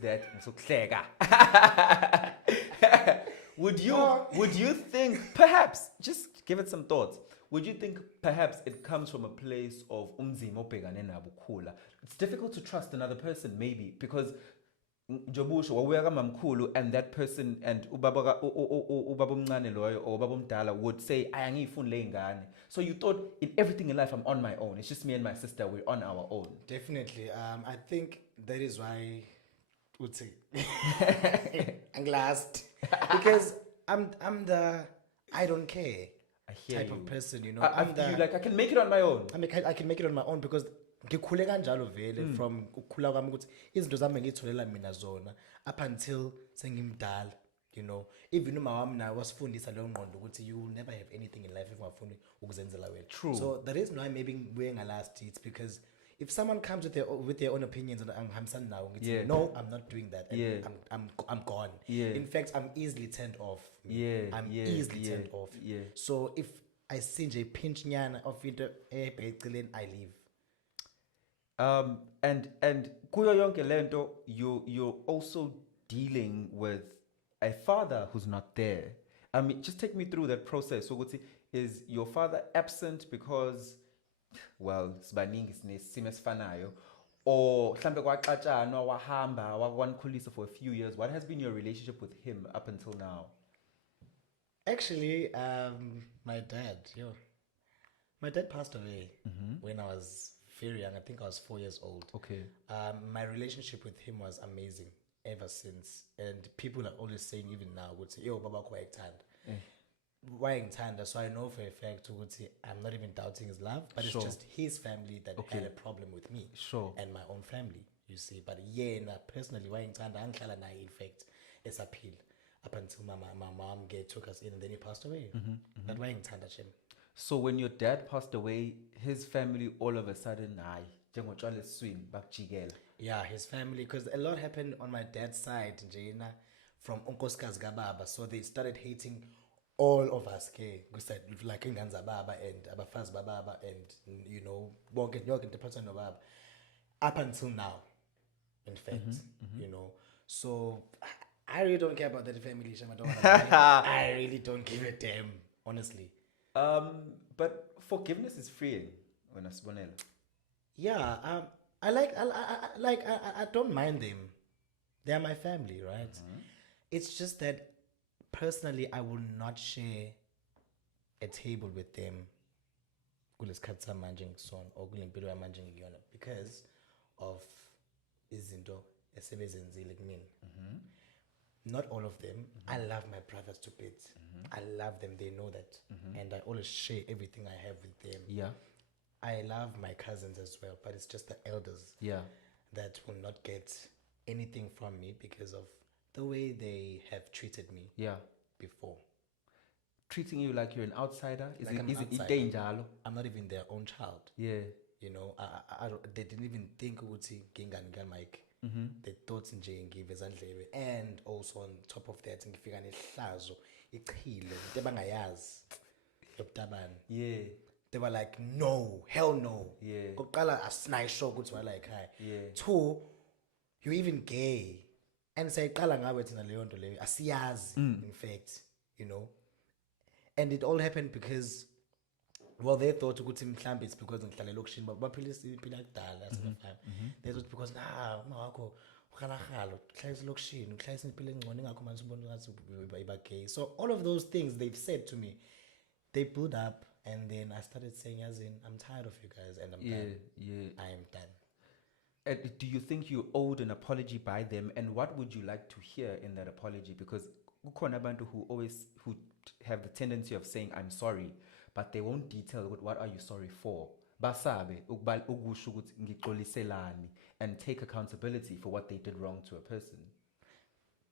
that would you think perhaps just give it some thoughts? Would you think perhaps it comes from a place of umzimo obhekane nabo ukhula? It's difficult to trust another person maybe because Jobusho wawuya kamamkhulu and that person and ubaba omncane loyo or ubaba omdala would say ayangifuni le ngane. So you thought in everything in life I'm on my own. It's just me and my sister, we're on our own. Definitely. I think that is why would say I'm last because I'm the I don't care type of person, you know. I'm the like I can make it on my own. I can make it on my own because ngikhule kanjalo vele from ukukhula kwami ukuthi izinto zami ngitholela mina zona up until sengimdala, you know. Even uma wami naye wasifundisa leyo ngqondo ukuthi you will never have anything in life if ungafuni ukuzenzela wena. True. So the reason why maybe we're last it's because if someone comes with their own opinions and I'm son now, no, I'm not doing that. And I'm gone. Yeah. In fact, I'm easily turned off. I'm easily turned off. Yeah. So if I see a pinch nyana of into I leave. And kuyo yonke lento you're also dealing with a father who's not there. I mean, just take me through that process. So is your father absent because well, sibaningi sinesimo esifanayo or mhlambe kwaxatshana wahamba wakwankhulisa for a few years? What has been your relationship with him up until now? Actually, my dad passed away when I was very young. I think I was 4 years old. Okay. My relationship with him was amazing ever since. And people are always saying, even now, would say, yo, Baba Kwayengthanda. So I know for a fact, I'm not even doubting his love, but it's just his family that had a problem with me. Sure. And my own family, you see. But yeah, personally, Wayengthanda, angihlala naye in fact, esapil up until my mom took us in and then he passed away. But Wayengthanda Shem. So when your dad passed away, his family all of a sudden, yeah, his family, because a lot happened on my dad's side, Jana, from Unkoskas Gababa. So they started hating all of us, like Nganza Baba and Abafaz Baba and, you know, the person of Baba, up until now, in fact, you know. So I really don't care about that family, I really don't give a damn, honestly. But forgiveness is freeing when I sponel. Yeah, I don't mind them. They are my family, right? It's just that personally, I will not share a table with them because of izinto esebezenzile kumina. Not all of them. I love my brothers to bits. I love them. They know that. And I always share everything I have with them. Yeah. I love my cousins as well, but it's just the elders that will not get anything from me because of the way they have treated me before. Treating you like you're an outsider? Is it danger? I'm not even their own child. Yeah. You know, they didn't even think Mike. They thought in give and also on top of that yeah. They were like, no, hell no. Yeah. Yeah. Two, you even gay. And say in fact, you know. And it all happened because they thought it's because of but they thought because so all of those things they've said to me, they pulled up, and then I started saying, as in, I'm tired of you guys, and I'm done. Yeah. I am done. Do you think you owed an apology by them, and what would you like to hear in that apology? Because kukhona abantu who have the tendency of saying I'm sorry, but they won't detail what are you sorry for. Basabe ukusho ukuthi ngixoliselani and take accountability for what they did wrong to a person.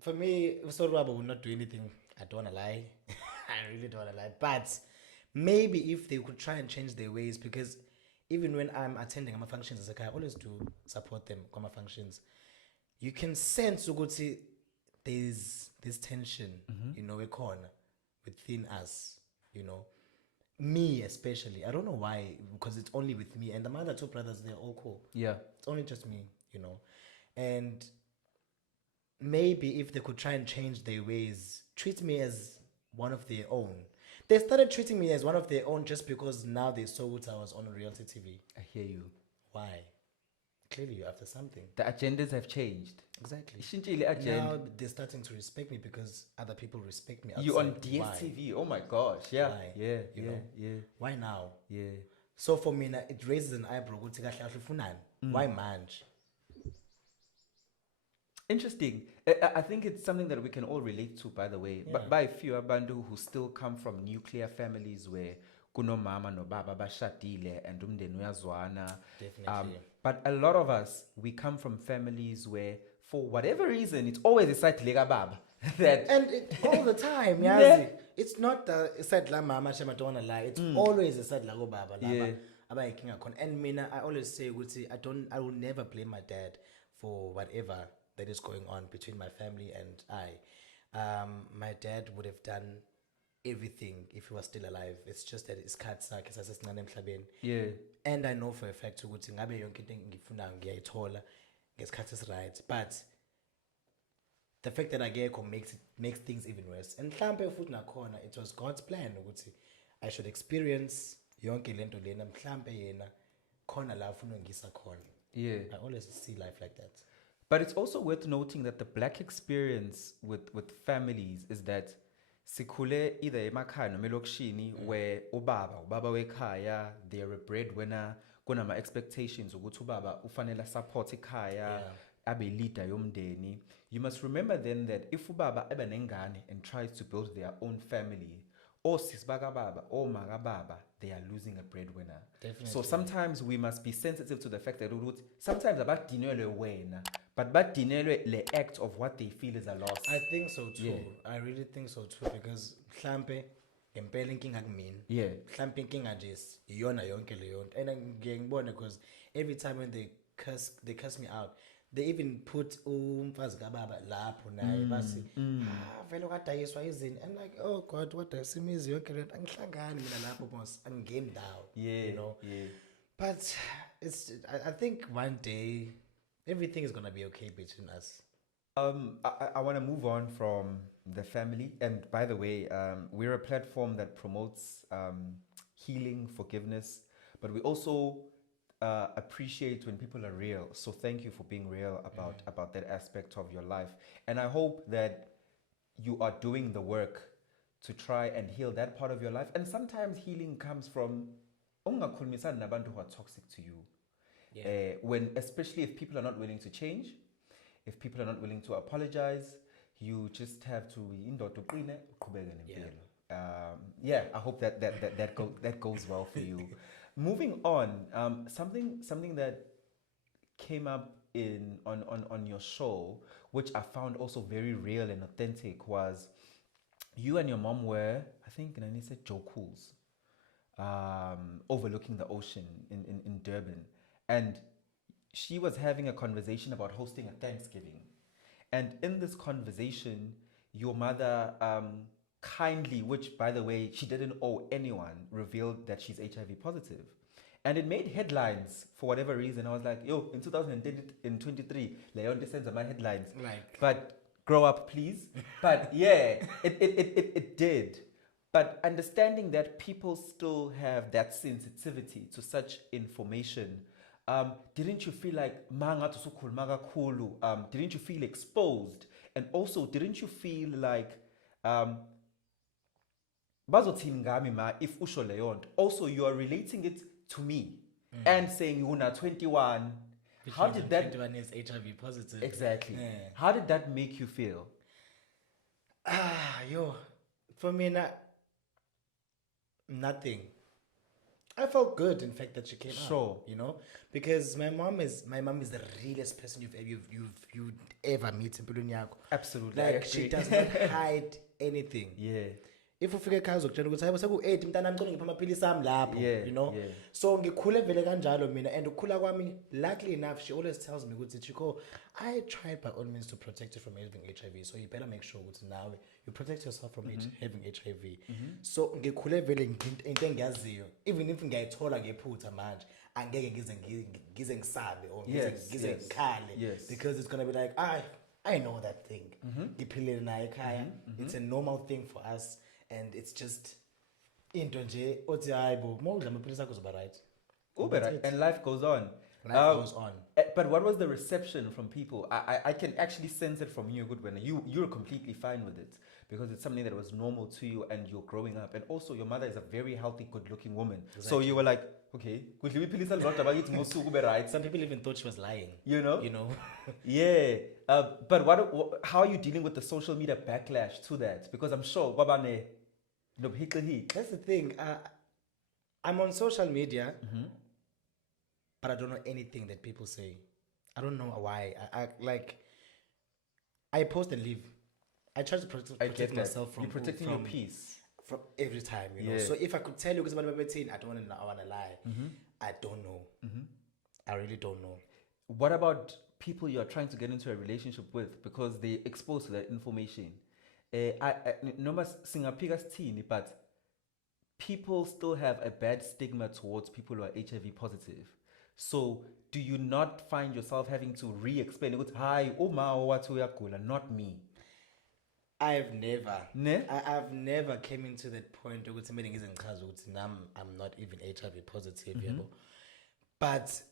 For me, sorry, I will not do anything. I don't want to lie. I really don't want to lie. But maybe if they could try and change their ways, because even when I'm attending my functions, I always do support them my functions. You can sense ukuthi there's this tension, you know, a corner within us, you know. Me especially. I don't know why, because it's only with me. And the other two brothers, they're all cool. Yeah. It's only just me, you know. And maybe if they could try and change their ways, treat me as one of their own. They started treating me as one of their own just because now they saw what I was on reality TV. I hear you. Why? Clearly, you're after something. The agendas have changed. Exactly. Ishintshile agenda. Now they're starting to respect me because other people respect me. You on outside. Why? DSTV? Oh my gosh! Yeah, Why? yeah, You yeah, know? yeah, Why now? yeah. So for me, it raises an eyebrow. Ukuthi kahle kahle ufunani? Why manje? Interesting. I think it's something that we can all relate to, by the way. Yeah. But by few abantu who still come from nuclear families where kuno mama no baba bashadile and umndeni uyazwana. Definitely. But a lot of us, we come from families where, for whatever reason, it's always a side lega baba. That And all the time, Yeah. yazi. It's not the side la mama shema don't wanna lie. It's always a side la go baba. Yeah. And mina, I always say, ukuthi, I will never blame my dad for whatever that is going on between my family and I. My dad would have done everything if he was still alive. It's just that his cut sakhe sasesincane emhlabeni. yeah, And I know for a fact ukuthi ngabe yonke into engiyifunayo ngiyayithola ngesikhathi esi-right, but the fact that akekho makes things even worse. And mhlampe futhi nakhona it was God's plan ukuthi I should experience yonke lento lena mhlampe yena khona la ufuna ngisa khona. yeah. I always see life like that. But it's also worth noting that the black experience with families is that sikhule either emakhaya noma elokishini where ubaba wekhaya, they're a breadwinner, kunama expectations ukuthi ubaba ufanele support ikhaya, abe leader yomndeni. You must remember then that if ubaba eba nengane and tries to build their own family, or sisbaka baba or maga baba, they are losing a breadwinner. Definitely. So sometimes we must be sensitive to the fact that sometimes abadinelwe wena, but badinelwe le act of what they feel is a loss. I think so too. Yeah. I really think so too because mhlampe ngempela inkinga kumina. Yeah. Mhlampe inkinga nje iyona yonke leyo nto. And ngiye ngibone because every time when they curse me out, they even put umfazi kababa lapho naye basi vele kadayiswa izini. I'm like, oh God, what does imizi yonke lento angihlangani mina lapho boss angingeni ndawo. Yeah. You know. Yeah. But I think one day everything is gonna be okay between us. I want to move on from the family. And by the way, we're a platform that promotes healing, forgiveness, but we also appreciate when people are real. So thank you for being real about that aspect of your life. And I hope that you are doing the work to try and heal that part of your life. And sometimes healing comes from ungakhulumisani nabantu who are toxic to you. Yeah. When, especially if people are not willing to change, if people are not willing to apologize, you just have to I hope that goes well for you. Moving on, something that came up on your show, which I found also very real and authentic, was you and your mom were, I think Nani said Jokuls, overlooking the ocean in Durban. And she was having a conversation about hosting a Thanksgiving. And in this conversation, your mother kindly, which by the way, she didn't owe anyone, revealed that she's HIV positive. And it made headlines for whatever reason. I was like, yo, in 2023, Leon sends my headlines. Like, But grow up, please. But yeah, it did. But understanding that people still have that sensitivity to such information, didn't you feel like didn't you feel exposed? And also, didn't you feel like if usho leyo nto, also you are relating it to me and saying you're 21. How did that 21 is HIV positive? exactly? Yeah. How did that make you feel? For me, nothing. I felt good, in fact, that she came Sure. out. You know, because my mom is the realest person you'd ever meet in empilweni yakho. Absolutely, I Like she agree. does not hide anything. Yeah. If ufike ekhaya uzokutshela ukuthi hayibo seku-8 mntana ngicela ngipha amaphilisi ami lapho, Yeah, you know. yeah. So ngikhule vele kanjalo mina, and ukukhula kwami, luckily enough, she always tells me ukuthi Chiko, I tried by all means to protect you from having HIV, so you better make sure ukuthi nawe you protect yourself from having HIV. So ngikhule vele into engiyaziyo, even if ngiyayithola ngephutha manje angeke ngize ngisabe or Yes, ngize yes, ngikhale, yes. because it's going to be like, I know that thing. Ngiphilile naye ekhaya. It's a normal thing for us, and it's just into nje othi hayi bo mawudla amaphilisi akho uzoba right. Uber, and life goes on. Life goes on. But what was the reception from people? I can actually sense it from you, good when you're completely fine with it because it's something that was normal to you and you're growing up. And also your mother is a very healthy, good-looking woman. Exactly. So you were like, okay, right? Some people even thought she was lying. You know? Yeah. But how are you dealing with the social media backlash to that? Because I'm sure that's the thing. I'm on social media, but I don't know anything that people say. I don't know why. I post and leave. I try to protect myself from. You're protecting your peace from every time, you know. So if I could tell you, because I don't want to lie. I don't know. I really don't know. What about people you're trying to get into a relationship with because they're exposed to that information? But people still have a bad stigma towards people who are HIV positive. So do you not find yourself having to re-explain it? Hi, not me. I've never came into that point where I'm not even HIV positive. But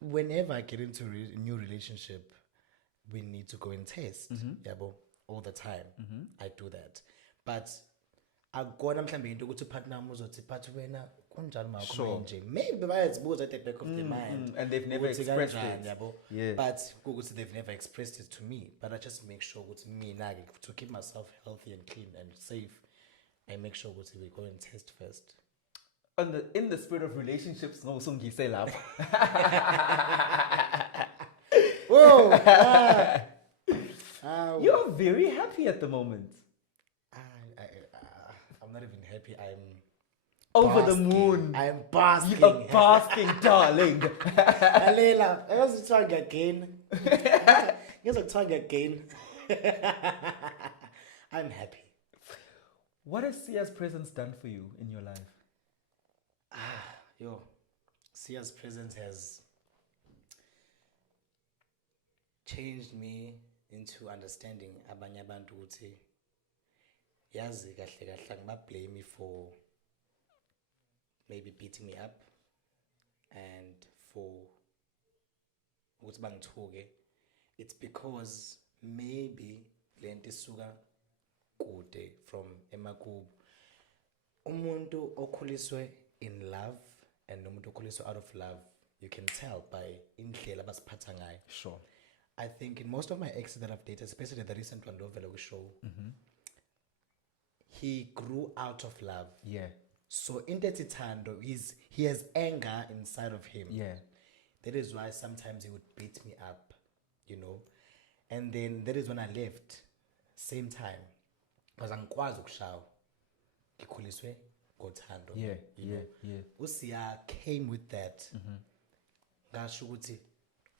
whenever I get into a new relationship, we need to go and test. All the time. I do that. But akona mhlambe into ukuthi partner wami uzothi but wena kunjani makho manje maybe bayazibuza at the back of the mind and they've never expressed it. Yeah. But ukuthi they've never expressed it to me, but I just make sure ukuthi mina to keep myself healthy and clean and safe, I make sure ukuthi we go and test first. In the spirit of relationships, no sungise lapha. Whoa. You're very happy at the moment. I'm not even happy. I'm over basking. the moon. I'm basking. You're basking, darling. Alela, I was trying again. I'm happy. What has Sia's presence done for you in your life? Sia's presence has changed me into understanding abanye abantu ukuthi yazi kahle kahle ngiba-blame me for maybe beating me up and for ukuthi bangithuke. It's because maybe lento isuka kude from emakubo. Umuntu okhuliswe in love and umuntu okhuliswe out of love, you can tell by indlela abasiphatha ngayo. Sure. I think in most of my exes that I've dated, especially the recent one, Lovelo show, he grew out of love. Yeah. So in that tando, he has anger inside of him. Yeah. That is why sometimes he would beat me up, you know. And then that is when I left. Same time. Because angikwazi ukushawa. Ngikhuliswe ngothando. Yeah. You know. Yeah. Usiya came with that. Ngasho ukuthi,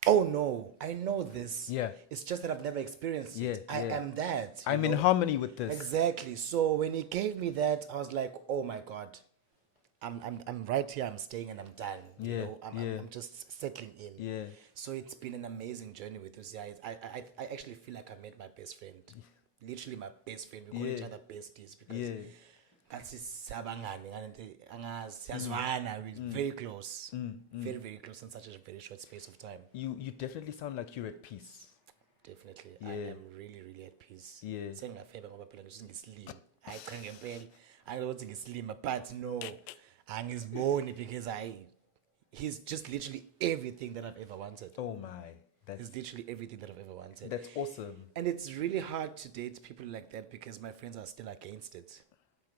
oh no, I know this. Yeah. It's just that I've never experienced it. I am that. I'm in harmony with this. Exactly. So when he gave me that, I was like, oh my God. I'm right here, I'm staying and I'm done. Yeah. You know, I'm just settling in. Yeah. So it's been an amazing journey with Usia. I actually feel like I met my best friend. Literally my best friend. We call each other besties because we're very close. Very, very close in such a very short space of time. You definitely sound like you're at peace. Definitely. I am really, really at peace. Yeah. I don't think it's slim, but no, and he's born because he's just literally everything that I've ever wanted. Oh my, he's literally everything that I've ever wanted. That's awesome. And it's really hard to date people like that because my friends are still against it.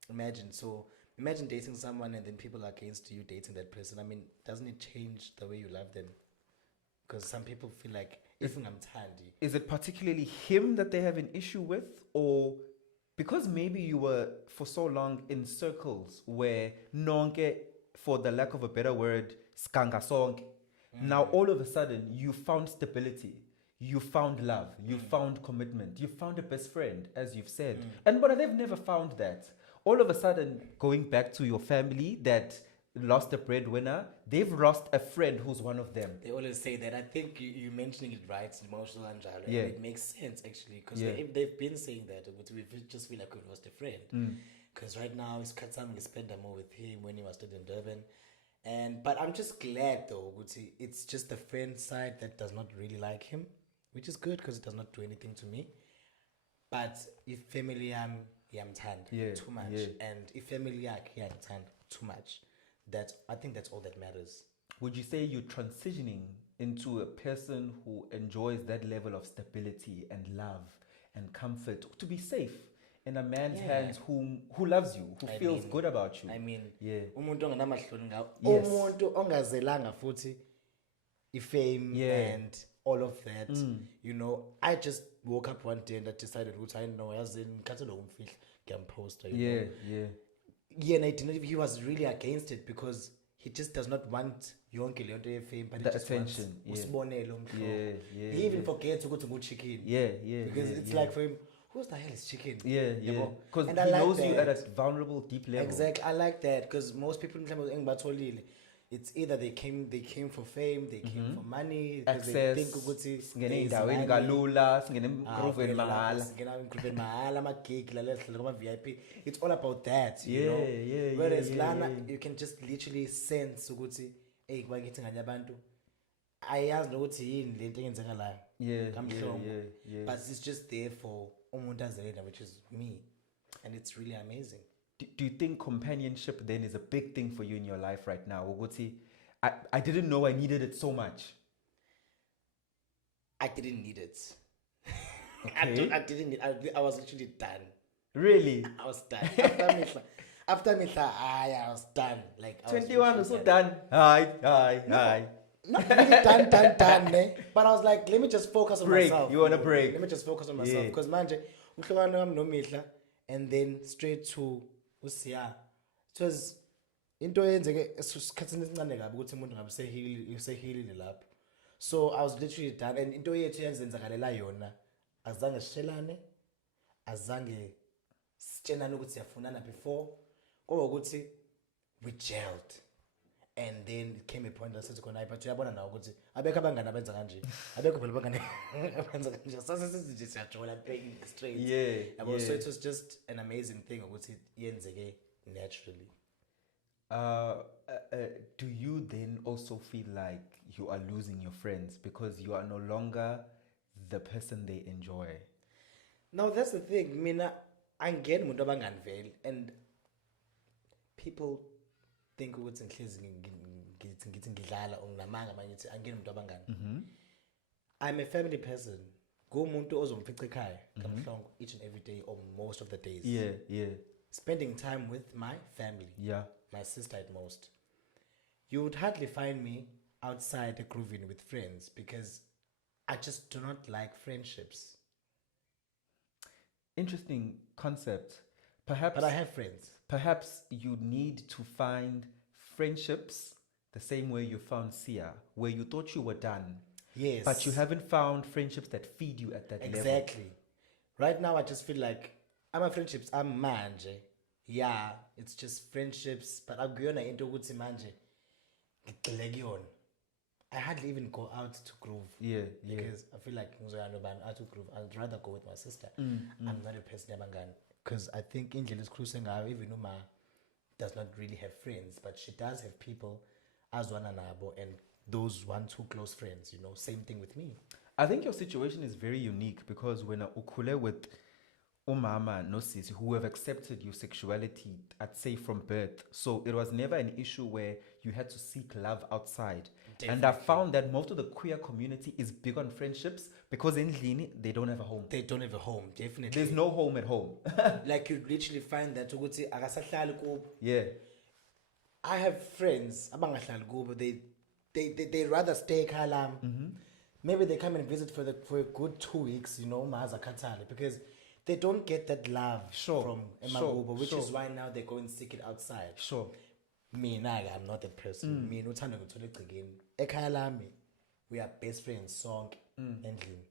Imagine dating someone and then people are against you dating that person. I mean, doesn't it change the way you love them? Because some people feel like if I'm Tandy. Is it particularly him that they have an issue with, or because maybe you were for so long in circles where nonke, for the lack of a better word, skanga song. Now all of a sudden you found stability, you found love, you found commitment, you found a best friend, as you've said. But they've never found that. All of a sudden, going back to your family that lost a breadwinner, they've lost a friend who's one of them. They always say that. I think you're mentioning it right, emotional and jalo. Yeah. And it makes sense actually because Yeah. they've been saying that, but we just feel like we've lost a friend. Mm. Because right now, it's Katsam, we spend more with him when he was still in Durban. But I'm just glad though, Guti, it's just the friend side that does not really like him, which is good because it does not do anything to me. But if family Yeah, too much, yeah. and if family too much, I think that's all that matters. Would you say you're transitioning into a person who enjoys that level of stability and love and comfort to be safe in a man's Yeah. hands who loves you, who I feels mean- good about you? I mean, Yeah. umuntu onganamahloni ngawo, Yes. umuntu ongazelanga futhi ifame Yeah. and all of that. Mm. You know, I just woke up one day and I decided, which I know as in Katalo Umfish can poster. Yeah, yeah. Yeah, and I didn't. He was really against it because he just does not want yonke leyo nto ye-fame, but The he just attention, yeah. wants usibonelo umhlobo. Yeah, yeah, He even yeah. forgets ukuthi ngu-chicken. Yeah, yeah. Because yeah, it's yeah. like for him, who's the hell is chicken? Yeah, yeah. Yabo? Because And he I like knows you at that. a vulnerable, deep level. Exactly, I like that because most people in it's either they came for fame, they came for money, because they Access. think ukuthi Singene there is endaweni money. kalula, singene Ah, emgroveni uvela lapha, mahala. singena emgroveni mahala, ama-gig, lalela sihlala kuma-VIP. It's all about that, you Yeah, know. yeah, Whereas yeah, lana, yeah. you can just literally sense ukuthi, hey, bakithi nganye abantu. Ayazi nokuthi yini lento engenzekalayo. Yeah, yeah, Kamhlophe. yeah, yeah. But it's just there for umuntu azelena, which is me. And it's really amazing. Do you think companionship then is a big thing for you in your life right now? Ukuthi, I didn't know I needed it so much. I didn't need it. Okay. I didn't need I was literally done. Really? I was done. After Mihla, I was done. Like I was 21 literally was so done. done. Hi. Not really done, ne? But I was like, let me just focus on Break. myself. You want a break? Let me just focus on myself. Yeah. Because manje, uhlukana wami noMihla, and then straight to uSiya. It was into eyenzeke esikhathini esincane kabi ukuthi umuntu ngabe usehilile lapho. So I was literally done, and into yethu yenzenzakalela yona azange sishelane, azange sitshenane ukuthi siyafunana before, kodwa ukuthi we gelled. And then it came a point that said khona but uyabona nawo ukuthi abekho abangani abenza kanje, abekho phela abangani abenza kanje, sase nje siyajola playing straight. Yeah, So yeah. it was just an amazing thing ukuthi yenzeke naturally. Do you then also feel like you are losing your friends because you are no longer the person they enjoy? Now that's the thing. Mina angeni umuntu abangani vele, and people think ukuthi ngihlezi ngithi ngidlala onginamanga manje ukuthi angeni umuntu abangani. I'm a family person. Go umuntu ozomfica ekhaya kamhlongo each and every day or most of the days. Yeah, yeah, Spending time with my family, yeah. my sister at most. You would hardly find me outside grooving with friends because I just do not like friendships. Interesting concept. Perhaps, But I have friends. perhaps you need to find friendships the same way you found Sia, where you thought you were done, Yes. but you haven't found friendships that feed you at that level. Exactly. Right now, I just feel like I'm friendships. I'm manje. Yeah, it's just friendships. But I'm going into ukuthi manje. ngigxile kuyona. I hardly even go out to groove. Yeah, yeah. Because I feel like ngizoya nobani out to groove. I'd rather go with my sister. I'm not a person yabangani. Because I think indlela esikhuluse ngayo, even Uma does not really have friends, but she does have people azwana nabo and those 1-2 close friends, you know. Same thing with me. I think your situation is very unique because when ukule with umama no sisi who have accepted your sexuality, I'd say from birth, so it was never an issue where you had to seek love outside. And I found that most of the queer community is big on friendships because in Lini they don't have a home. They don't have a home, definitely. There's no home at home. Like you literally find that ukuthi akasahlali kubo. Yeah. I have friends abangahlali kubo. They rather stay ekhaya lami. Maybe they come and visit for a good 2 weeks, you know, maza khathale, because they don't get that love Sure, from sure, Emagubo, which sure. is why now they go and seek it outside. Sure. Mina, I'm not that person. Mina uthanda ngithola egcekeni. Ekhaya lami, we are best friends, sonke endlini.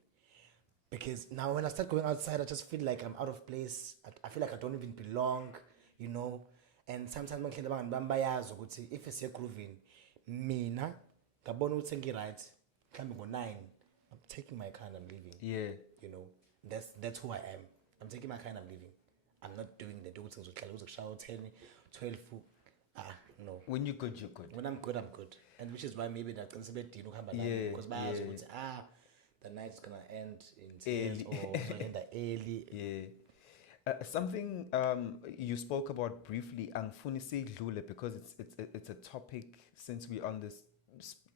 Because now when I start going outside, I just feel like I'm out of place. I feel like I don't even belong, you know. And sometimes mangihlala abangani bami bayazi ukuthi if sisegroovini mina ngabona ukuthi sengi-right mhlawumbe ngo-9 I'm taking my car and I'm leaving. Yeah. You know, that's who I am. I'm taking my car and I'm leaving. I'm not doing the ukuthi ngizohlala uzokushaya 10 12 no. When you're good, you're good. When I'm good, I'm good. And which is why maybe that's sebedini ukuhamba la Yeah, because bayazi yeah. ukuthi the night's gonna end in tears or end early. Yeah. Something you spoke about briefly, angifuni sidlule, because it's a topic, since we're on this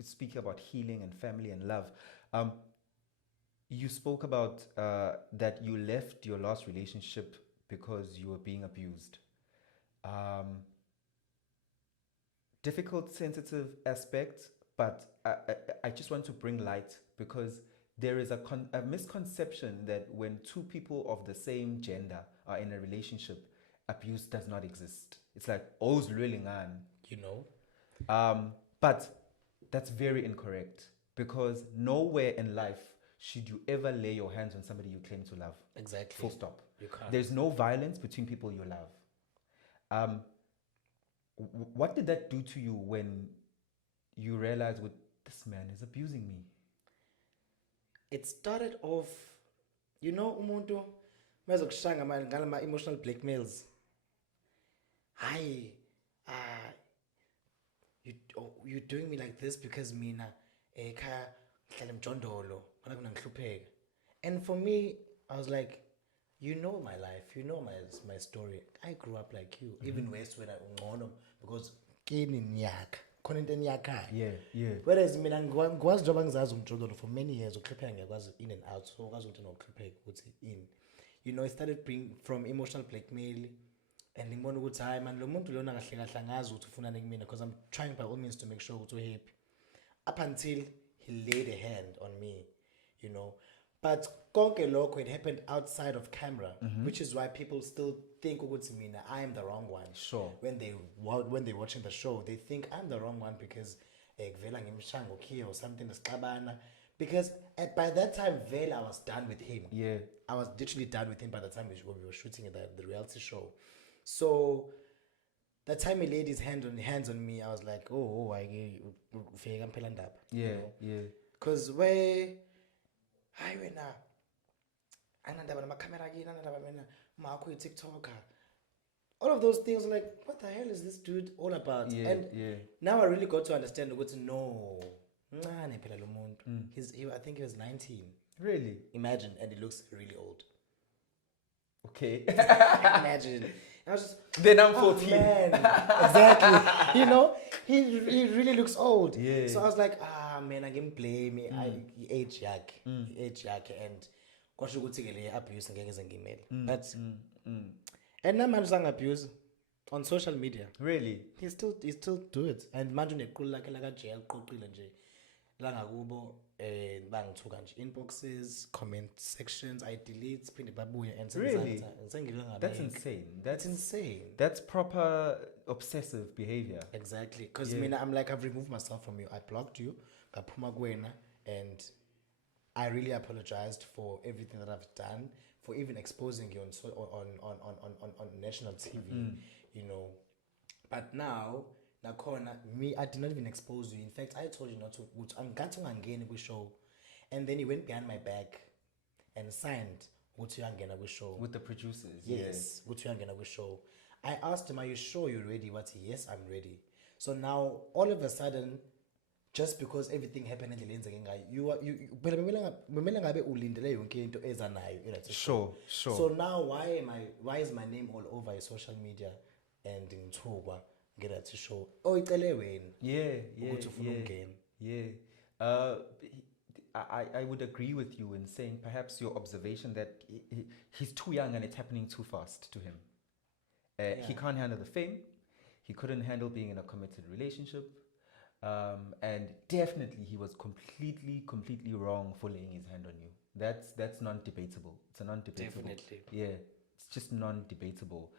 speaking about healing and family and love. You spoke about that you left your last relationship because you were being abused. Difficult, sensitive aspect, but I just want to bring light, because there is a misconception that when two people of the same gender are in a relationship, abuse does not exist. It's like, oh, You know? but that's very incorrect, because nowhere in life should you ever lay your hands on somebody you claim to love. Exactly. Full stop. You can't. There's no violence between people you love. What did that do to you when you realized, this man is abusing me? It started off, you know, umuntu mazokushanga ngala emotional blackmails. Hi, you're doing me like this because mina ekhaya ngihlala emjondolo mana kunangihlupheka. And for me, I was like, you know my life, you know my story. I grew up like you, even worse when I ungono, because kini nyaka khona into enyakhayo. Yeah. Whereas mina ngikwazi njengoba ngizazi umjondolo for many years ukuhlupheka ngiyakwazi in and out, so ukwazi ukuthi nokuhlupheka ukuthi in. You know, it started bring from emotional blackmail, and ngibona ukuthi hayi man lo muntu lona kahle kahle angazi ukuthi ufunani kumina, because I'm trying by all means to make sure ukuthi happy, up until he laid a hand on me, you know. But konke lokho, it happened outside of camera, which is why people still think ukuthi mina I am the wrong one. Sure. When they're watching the show, they think I'm the wrong one because kuvela ngimshanga ukhiya or something esixabana. Because by that time, Vela, I was done with him. Yeah. I was literally done with him by the time we were shooting the reality show. So the time he laid his hands on me, I was like, oh, I fake I'm pelling up. Yeah. Because where I went now, another my camera again, another Marco TikToker. All of those things, like, what the hell is this dude all about? Yeah. And Yeah. now I really got to understand. Got to know. I think he was 19. Really? Imagine, and he looks really old. Okay. Imagine. I was just, Then I'm 14. Man. Exactly. You know, he really looks old. Yeah. So I was like, man, I can play me. He age yak. He age yak, and kwasho ukuthi ke le abuse ngeke zengimele. But and now man sang abuse on social media. Really? He still do it. And manje unequlu lakhe la jail qoqile nje. La ngakubo bangithuka nje inboxes, comment sections, I delete phinde babuye and Really? ngizanza. That's insane. That's insane. That's proper obsessive behavior. Exactly. Because I'm like, I've removed myself from you. I blocked you, ngaphuma kuwena, and I really apologized for everything that I've done, for even exposing you on national TV, you know. But now, me, I did not even expose you. In fact, I told you not to. I'm getting a show, and then he went behind my back and signed a show With the producers. Yes, a show. I asked him, "Are you sure you're ready?" Yes, I'm ready. So now, all of a sudden, just because everything happened in the lens again, Sure. So now, why is my name all over social media and in Tugwa? Get at show. Oh, it's Yeah. I would agree with you in saying perhaps your observation that he's too young and it's happening too fast to him. He can't handle the fame. He couldn't handle being in a committed relationship. And definitely he was completely wrong for laying his hand on you. That's non-debatable. It's a non-debatable. Definitely. Yeah, it's just non-debatable.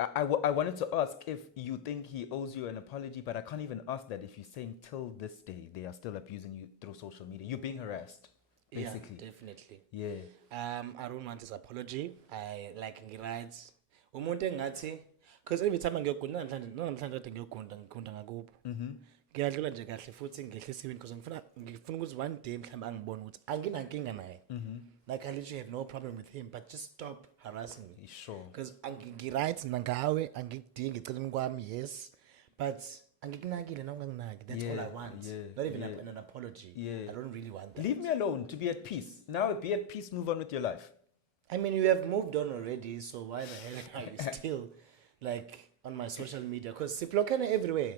I wanted to ask if you think he owes you an apology, but I can't even ask that if you're saying till this day they are still abusing you through social media. You're being harassed, basically. Yeah, definitely. Yeah. I don't want his apology. I like he writes umuntu engathi because every time ngiyogunda namhlanje kade ngigunda ngakubo ngiyadlula nje kahle futhi ngehle siwini because ngifuna ukuthi one day mhlawumbe angibone ukuthi anginankinga naye like I literally have no problem with him but just stop harassing me Sure. because ngiright nangawe angikudingi eceleni kwami yes but angikunakile nawunganginaki that's all I want not even an apology I don't really want that. Leave me alone to be at peace. Now be at peace, move on with your life. I mean, you have moved on already, so why the hell are you still like on my social media? Because siblokene everywhere.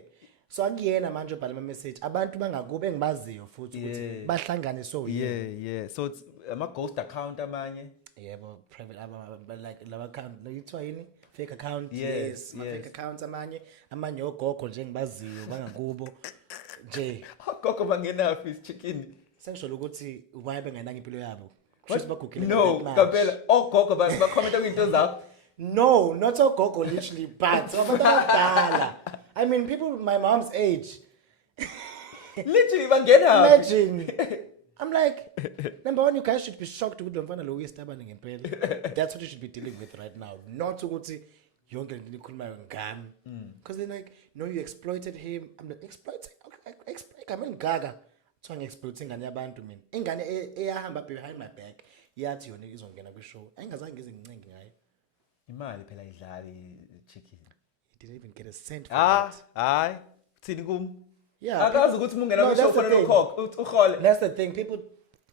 So angiyena manje ubhala ama message abantu bangakuba engibaziyo futhi ukuthi bahlangane so So it's ama ghost account amanye. Yebo, private like laba account yithiwa yini? Fake account. Yes, fake accounts amanye ogogo nje engibaziyo bangakubo nje. Ogogo bangenaphi chicken? Sengisho ukuthi why bengenanga impilo yabo. No, Kapela. Ogogo bakhomenta kwinto zakho. No, not ogogo literally but I mean people my mom's age. Literally bangenaphi? Imagine. I'm like, number one, you guys should be shocked with the mfana lo uyistabane ngempela. That's what you should be dealing with right now. Not ukuthi yonke into nikhulumayo ngami. Because they're like, no, you exploited him. I'm like, exploiting? Okay, exploit gaga. So I'm exploiting ngane yabantu mina. Ingane eyahamba behind my back. Yathi yona izongena kwi show. Ayingazange ngize ngincengi ngayo. Imali phela idlali chicken. He didn't even get a cent for that. Hayi. Thini kum? Yeah. Akazi ukuthi mungena kwi show khona lokhokho ukhole. That's the thing. People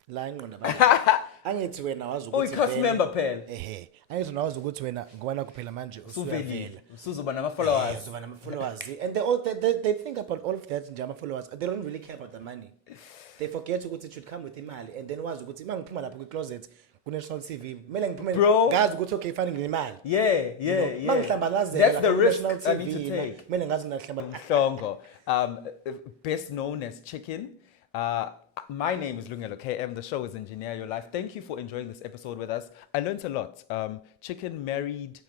lie ngqondo abantu. Angithi wena wazi ukuthi cast member phela. Angithi nawazi ukuthi wena ngwana kuphela manje usuvela. Usuzoba nama followers. Usuzoba nama followers. And they think about all of that nje ama followers. They don't really care about the money. They forget ukuthi it should come with imali and then wazi ukuthi mangiphuma lapha kwi closet ku National TV kumele ngiphume ngazi ukuthi okay fine nginemali. Yeah. Mangihlambazazela That's the risk I need to take. Kumele ngazi nahlamba Mhlongo. Best known as Chicken. My name is Lungelo KM. The show is Engineer Your Life. Thank you for enjoying this episode with us. I learned a lot. Chicken married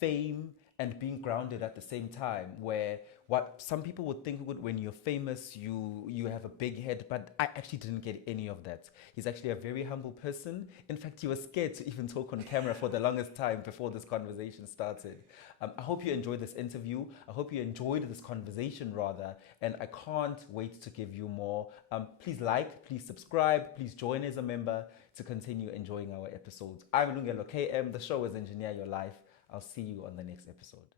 fame and being grounded at the same time, where what some people would think when you're famous, you have a big head, but I actually didn't get any of that. He's actually a very humble person. In fact, he was scared to even talk on camera for the longest time before this conversation started. I hope you enjoyed this interview. I hope you enjoyed this conversation rather, and I can't wait to give you more. Please like, please subscribe, please join as a member to continue enjoying our episodes. I'm Lungelo KM. The show is Engineer Your Life. I'll see you on the next episode.